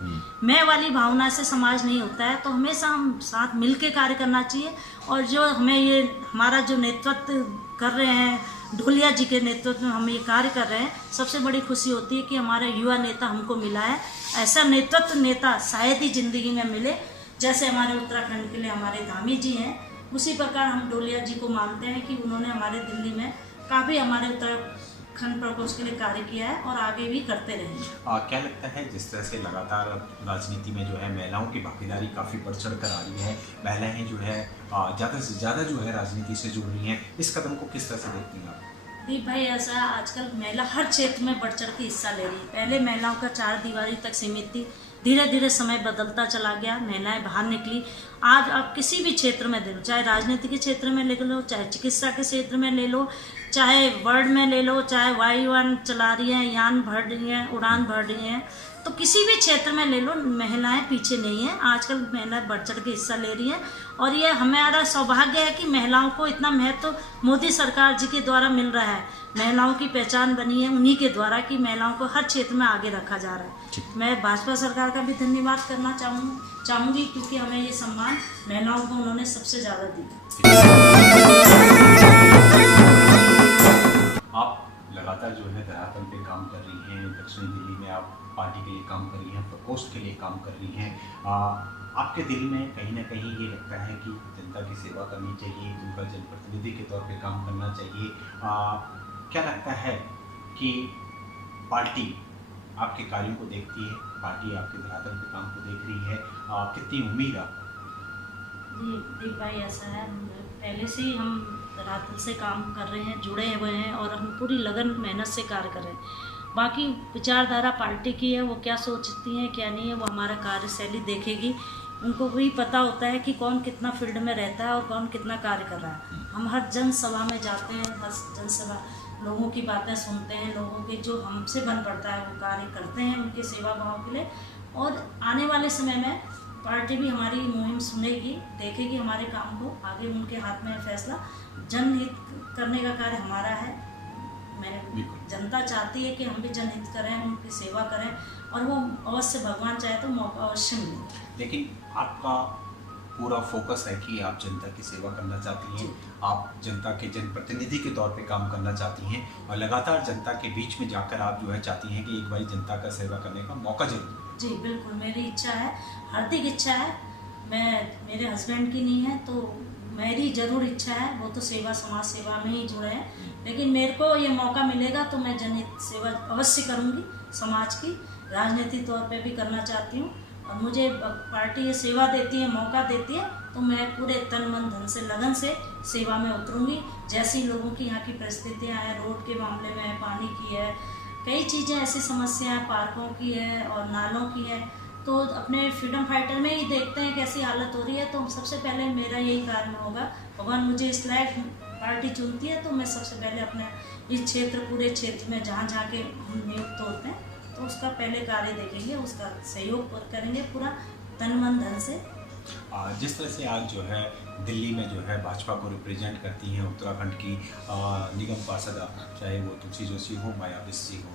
मैं वाली भावना से समाज नहीं होता है, तो हमेशा हम साथ मिलके कार्य करना चाहिए। और जो हमें ये हमारा जो नेतृत्व कर रहे हैं, ढोलिया जी के नेतृत्व में हम ये कार्य कर रहे हैं, सबसे बड़ी खुशी होती है कि हमारा युवा नेता हमको मिला है। ऐसा नेता शायद ही ज़िंदगी में मिले, जैसे हमारे उत्तराखंड के लिए हमारे धामी जी हैं, उसी प्रकार हम ढोलिया जी को मानते हैं कि उन्होंने हमारे दिल्ली में काफ़ी हमारे उत्तराखंड प्रकोष्ठ के लिए कार्य किया है और आगे भी करते रहेंगे। क्या लगता है जिस तरह से लगातार राजनीति में जो है महिलाओं की भागीदारी काफ़ी बढ़ चढ़ कर आ रही है, महिलाएं जो है ज़्यादा से ज़्यादा जो है राजनीति से जुड़ रही हैं, इस कदम को किस तरह से देखती हैं आप? दीप भाई, ऐसा आजकल महिला हर क्षेत्र में बढ़ चढ़ के हिस्सा ले रही है। पहले महिलाओं का चार दीवारी तक सीमित थी, धीरे धीरे समय बदलता चला गया, महिलाएं बाहर निकली। आज आप किसी भी क्षेत्र में ले लो, चाहे राजनीति के क्षेत्र में ले लो, चाहे चिकित्सा के क्षेत्र में ले लो, चाहे वर्ड में ले लो, चाहे वायुयान चला रही हैं, यान भर रही हैं, उड़ान भर रही हैं, तो किसी भी क्षेत्र में ले लो, महिलाएं पीछे नहीं हैं। आजकल महिलाएं बढ़ चढ़ के हिस्सा ले रही हैं और ये हमारा सौभाग्य है कि महिलाओं को इतना महत्व मोदी सरकार जी के द्वारा मिल रहा है। महिलाओं की पहचान बनी है उन्हीं के द्वारा कि महिलाओं को हर क्षेत्र में आगे रखा जा रहा है। मैं भाजपा सरकार का भी धन्यवाद करना चाहूँगी क्योंकि हमें ये सम्मान महिलाओं को उन्होंने सबसे ज़्यादा दिया। आप लगातार जो है धरातल पे काम कर रही हैं, दक्षिणी दिल्ली में आप पार्टी के लिए काम कर रही हैं, प्रकोष्ठ के लिए काम कर रही हैं। आपके दिल में कहीं ना कहीं ये लगता है कि जनता की सेवा करनी चाहिए, उनका जनप्रतिनिधि के तौर पे काम करना चाहिए। क्या लगता है कि पार्टी आपके कार्यों को देखती है, पार्टी आपके धरातल पे काम को देख रही है, कितनी उम्मीद आप? जी दीप भाई, ऐसा है, पहले से ही हम धरातल से काम कर रहे हैं, जुड़े हुए हैं और हम पूरी लगन मेहनत से कार्य कर रहे हैं। बाकी विचारधारा पार्टी की है, वो क्या सोचती हैं क्या नहीं है, वो हमारा कार्यशैली देखेगी। उनको भी पता होता है कि कौन कितना फील्ड में रहता है और कौन कितना कार्य कर रहा है। हम हर जनसभा में जाते हैं, हर जनसभा लोगों की बातें सुनते हैं, लोगों के जो हमसे बन पड़ता है वो कार्य करते हैं उनके सेवा भाव के लिए। और आने वाले समय में पार्टी भी हमारी मुहिम सुनेगी, देखेगी हमारे काम को, आगे उनके हाथ में फैसला। जनहित करने का कार्य हमारा है। जनता चाहती है कि हम भी जनहित करें, उनकी सेवा करें और वो अवश्य भगवान चाहे तो मौका अवश्य मिले। लेकिन आपका पूरा फोकस है कि आप जनता की सेवा करना चाहती हैं, आप जनता के जनप्रतिनिधि के तौर पे काम करना चाहती हैं और लगातार जनता के बीच में जाकर आप जो है चाहती हैं कि एक बार जनता का सेवा करने का मौका जरूर। जी बिल्कुल, मेरी इच्छा है, हार्दिक इच्छा है। मेरे हस्बैंड की नहीं है तो मेरी ज़रूर इच्छा है, वो तो सेवा समाज सेवा में ही जुड़े हैं, लेकिन मेरे को ये मौका मिलेगा तो मैं जनहित सेवा अवश्य करूँगी। समाज की राजनीतिक तौर पे भी करना चाहती हूँ और मुझे पार्टी ये सेवा देती है, मौका देती है तो मैं पूरे तन मन धन से लगन से सेवा में उतरूँगी। जैसी लोगों की यहाँ की परिस्थितियाँ हैं, रोड के मामले में है, पानी की है, कई चीज़ें ऐसी समस्याएं पार्कों की है और नालों की है, तो अपने फ्रीडम फाइटर में ही देखते हैं कैसी हालत हो रही है। तो सबसे पहले मेरा यही कारण होगा, भगवान मुझे इस लायक पार्टी चुनती है तो मैं सबसे पहले अपने इस क्षेत्र, पूरे क्षेत्र में जहाँ जहाँ के हम नियुक्त होते हैं तो उसका पहले कार्य देखेंगे, उसका सहयोग करेंगे पूरा तन मन धन से। जिस तरह से आज जो है दिल्ली में जो है भाजपा को रिप्रेजेंट करती हैं उत्तराखंड की निगम पार्षद, चाहे वो तुलसी जोशी हो, माया बिस्सी हो,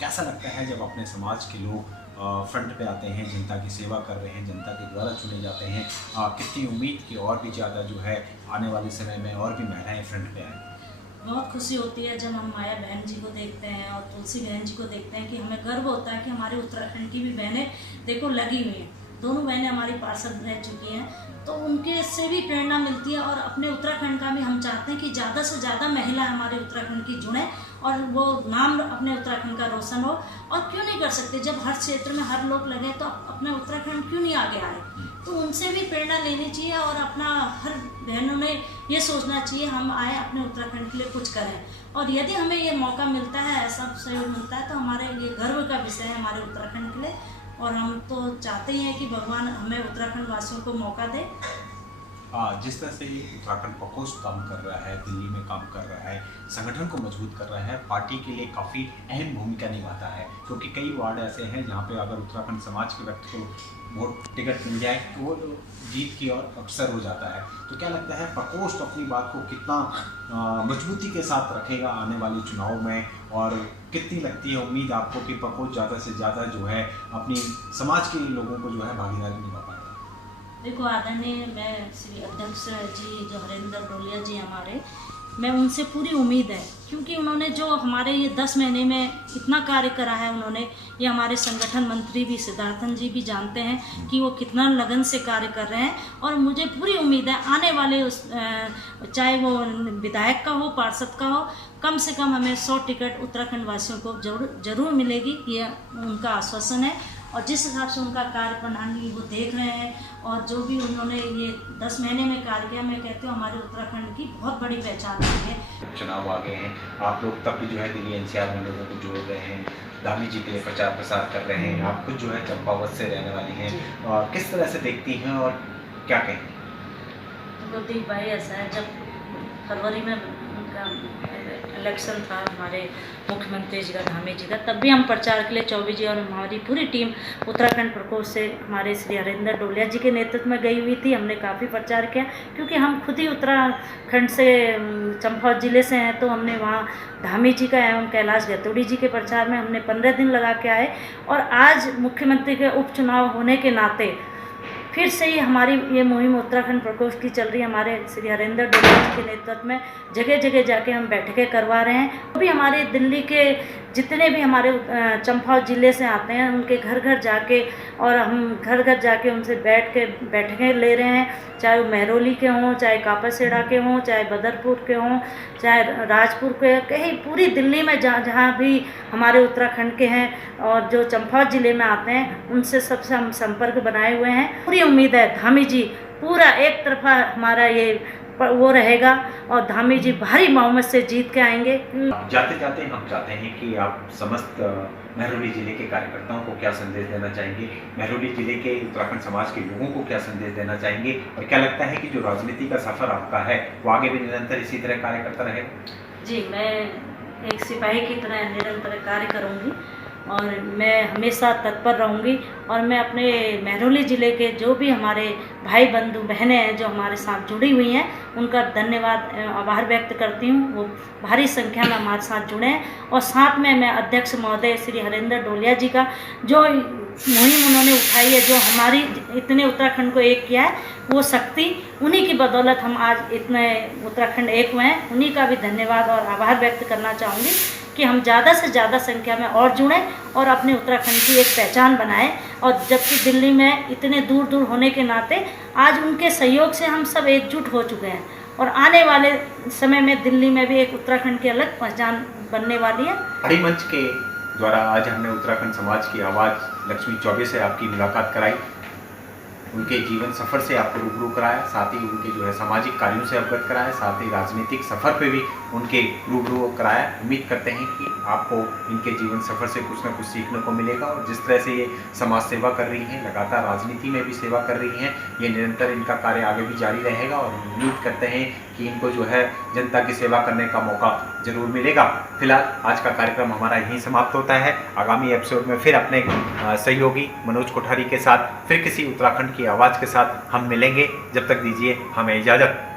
कैसा लगता है जब अपने समाज के लोग फ्रंट पे आते हैं, जनता की सेवा कर रहे हैं, जनता के द्वारा चुने जाते हैं? कितनी उम्मीद की और भी ज़्यादा जो है आने वाले समय में और भी महिलाएं फ्रंट पे आएँ? बहुत खुशी होती है जब हम माया बहन जी को देखते हैं और तुलसी बहन जी को देखते हैं कि हमें गर्व होता है कि हमारे उत्तराखंड की भी बहनें देखो लगी हुई हैं। दोनों बहनें हमारी पार्षद रह चुकी हैं तो उनके से भी प्रेरणा मिलती है और अपने उत्तराखंड का भी हम चाहते हैं कि ज़्यादा से ज़्यादा महिला हमारे उत्तराखंड की जुड़ें और वो नाम अपने उत्तराखंड का रोशन हो। और क्यों नहीं कर सकते, जब हर क्षेत्र में हर लोग लगे तो अपने उत्तराखंड क्यों नहीं आगे आए? तो उनसे भी प्रेरणा लेनी चाहिए और अपना हर बहनों ने ये सोचना चाहिए हम आए अपने उत्तराखंड के लिए कुछ करें। और यदि हमें ये मौका मिलता है, ऐसा सहयोग मिलता है तो हमारे ये गर्व का विषय है हमारे उत्तराखंड के लिए। और हम तो चाहते ही हैं कि भगवान हमें उत्तराखंड वासियों को मौका दे। जिस तरह से उत्तराखंड प्रकोष्ठ काम कर रहा है, दिल्ली में काम कर रहा है, संगठन को मजबूत कर रहा है, पार्टी के लिए काफ़ी अहम भूमिका निभाता है, क्योंकि कई वार्ड ऐसे हैं जहाँ पे अगर उत्तराखंड समाज के व्यक्ति को वोट टिकट मिल जाए तो वो जीत की ओर अक्सर हो जाता है। तो क्या लगता है प्रकोष्ठ अपनी बात को कितना मजबूती के साथ रखेगा आने वाले चुनाव में, और कितनी लगती है उम्मीद आपको कि प्रकोष्ठ ज़्यादा से ज़्यादा जो है अपनी समाज के लोगों को जो है भागीदारी निभा पाएगा? देखो आदरणीय, मैं श्री अध्यक्ष जी जो हरेंद्र डोलिया जी हमारे, मैं उनसे पूरी उम्मीद है क्योंकि उन्होंने जो हमारे ये 10 महीने में इतना कार्य करा है उन्होंने, ये हमारे संगठन मंत्री भी सिद्धार्थन जी भी जानते हैं कि वो कितना लगन से कार्य कर रहे हैं। और मुझे पूरी उम्मीद है आने वाले चाहे वो विधायक का हो, पार्षद का हो, कम से कम हमें 100 टिकट उत्तराखंड वासियों को जरूर मिलेगी, ये उनका आश्वासन है। और जिस हिसाब से उनका कार्य प्रणाली वो देख रहे हैं और जो भी उन्होंने ये 10 महीने में कार्य किया, मैं कहती हूँ हमारे उत्तराखंड की बहुत बड़ी पहचान है। चुनाव आ गए हैं, आप लोग तब भी जो है दिल्ली एनसीआर में लोगों को जोड़ रहे हैं, धामी जी के लिए प्रचार प्रसार कर रहे हैं, आप खुद जो है चंपावत से रहने वाली हैं, और किस तरह से देखती हैं और क्या कहें? तो दिल भाई ऐसा है, जब फरवरी में उनका इलेक्शन था हमारे मुख्यमंत्री जी का, धामी जी का, तब भी हम प्रचार के लिए चौबे जी और हमारी पूरी टीम उत्तराखंड प्रकोष्ठ से हमारे श्री हरेंद्र डोलिया जी के नेतृत्व में गई हुई थी। हमने काफ़ी प्रचार किया क्योंकि हम खुद ही उत्तराखंड से चंपावत ज़िले से हैं, तो हमने वहाँ धामी जी का एवं कैलाश गतौड़ी जी के प्रचार में हमने 15 दिन लगा के आए। और आज मुख्यमंत्री के उपचुनाव होने के नाते फिर से ही हमारी ये मुहिम उत्तराखंड प्रकोष्ठ की चल रही है। हमारे श्री हरेंद्र डोलिया जी के नेतृत्व में जगह जगह जाके हम बैठकें करवा रहे हैं। अभी हमारे दिल्ली के जितने भी हमारे चंपावत ज़िले से आते हैं उनके घर घर जाके, और हम घर घर जाके उनसे बैठकें ले रहे हैं, चाहे वो महरौली के हों, चाहे कापासेड़ा के हों, चाहे बदरपुर के हों, चाहे राजपुर के, कहीं पूरी दिल्ली में जहाँ भी हमारे उत्तराखंड के हैं और जो चंपावत ज़िले में आते हैं उनसे सबसे हम संपर्क बनाए हुए हैं। पूरी उम्मीद है धामी जी पूरा एक तरफा हमारा ये वो रहेगा और धामी जी भारी बहुमत से जीत के आएंगे। जाते जाते हम चाहते हैं कि आप समस्त महरौली जिले के कार्यकर्ताओं को क्या संदेश देना चाहेंगे, महरौली जिले के उत्तराखंड समाज के लोगों को क्या संदेश देना चाहेंगे, और क्या लगता है कि जो राजनीति का सफर आपका है वो आगे भी निरंतर इसी तरह कार्य करता रहेगा? जी, मैं एक सिपाही की तरह निरंतर कार्य करूंगी और मैं हमेशा तत्पर रहूंगी। और मैं अपने महरौली ज़िले के जो भी हमारे भाई बंधु बहनें हैं जो हमारे साथ जुड़ी हुई हैं उनका धन्यवाद आभार व्यक्त करती हूँ। वो भारी संख्या में हमारे साथ जुड़े हैं और साथ में मैं अध्यक्ष महोदय श्री हरेंद्र डोलिया जी का जो मुहिम उन्होंने उठाई है, जो हमारी इतने उत्तराखंड को एक किया है, वो शक्ति उन्हीं की बदौलत हम आज इतने उत्तराखंड एक हुए हैं। उन्हीं का भी धन्यवाद और आभार व्यक्त करना चाहूँगी कि हम ज़्यादा से ज़्यादा संख्या में और जुड़ें और अपने उत्तराखंड की एक पहचान बनाएं। और जबकि दिल्ली में इतने दूर दूर होने के नाते आज उनके सहयोग से हम सब एकजुट हो चुके हैं और आने वाले समय में दिल्ली में भी एक उत्तराखंड की अलग पहचान बनने वाली है। पहाड़ी मंच के द्वारा आज हमने उत्तराखंड समाज की आवाज़ लक्ष्मी चौबे से आपकी मुलाकात कराई, उनके जीवन सफ़र से आपको रूबरू कराया, साथ ही उनके जो है सामाजिक कार्यों से अवगत कराया, साथ ही राजनीतिक सफ़र पे भी उनके रूबरू कराया। उम्मीद करते हैं कि आपको इनके जीवन सफ़र से कुछ ना कुछ सीखने को मिलेगा और जिस तरह से ये समाज सेवा कर रही हैं, लगातार राजनीति में भी सेवा कर रही हैं, ये निरंतर इनका कार्य आगे भी जारी रहेगा और उम्मीद करते हैं कि इनको जो है जनता की सेवा करने का मौका जरूर मिलेगा। फिलहाल आज का कार्यक्रम हमारा यहीं समाप्त होता है। आगामी एपिसोड में फिर अपने सहयोगी मनोज कोठारी के साथ फिर किसी उत्तराखंड की आवाज़ के साथ हम मिलेंगे। जब तक दीजिए हमें इजाज़त।